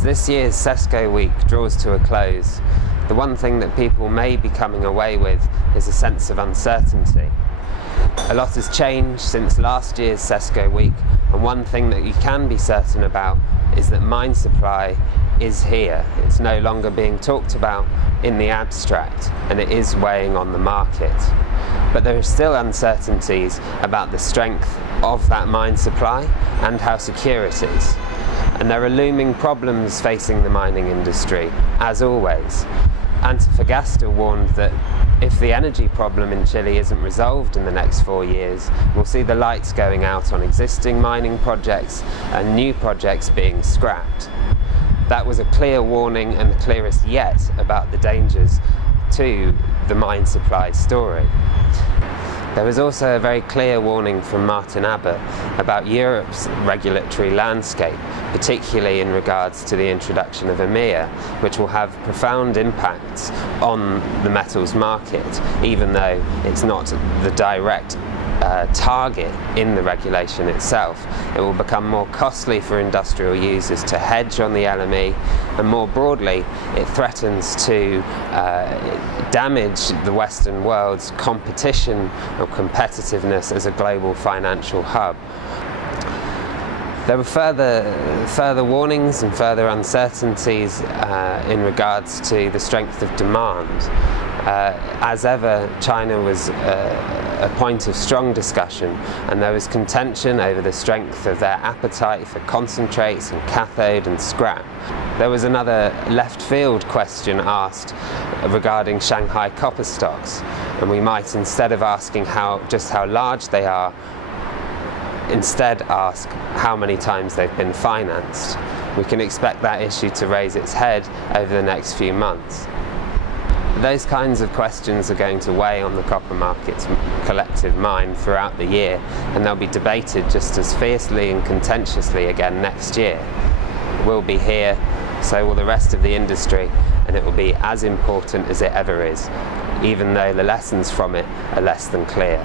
As this year's Cesco week draws to a close, the one thing that people may be coming away with is a sense of uncertainty. A lot has changed since last year's Cesco week, and one thing that you can be certain about is that mine supply is here. It's no longer being talked about in the abstract, and it is weighing on the market. But there are still uncertainties about the strength of that mine supply and how secure it is. And there are looming problems facing the mining industry, as always. Antofagasta warned that if the energy problem in Chile isn't resolved in the next 4 years, we'll see the lights going out on existing mining projects and new projects being scrapped. That was a clear warning, and the clearest yet, about the dangers to the mine supply story. There was also a very clear warning from Martin Abbott about Europe's regulatory landscape, particularly in regards to the introduction of EMIR, which will have profound impacts on the metals market, even though it's not the direct target in the regulation itself. It will become more costly for industrial users to hedge on the LME, and more broadly it threatens to damage the Western world's competition or competitiveness as a global financial hub. There were further warnings and further uncertainties in regards to the strength of demand. As ever, China was a point of strong discussion, and there was contention over the strength of their appetite for concentrates and cathode and scrap. There was another left field question asked regarding Shanghai copper stocks, and we might, instead of asking just how large they are, instead ask how many times they've been financed. We can expect that issue to raise its head over the next few months. Those kinds of questions are going to weigh on the copper market's collective mind throughout the year, and they'll be debated just as fiercely and contentiously again next year. We'll be here, so will the rest of the industry, and it will be as important as it ever is, even though the lessons from it are less than clear.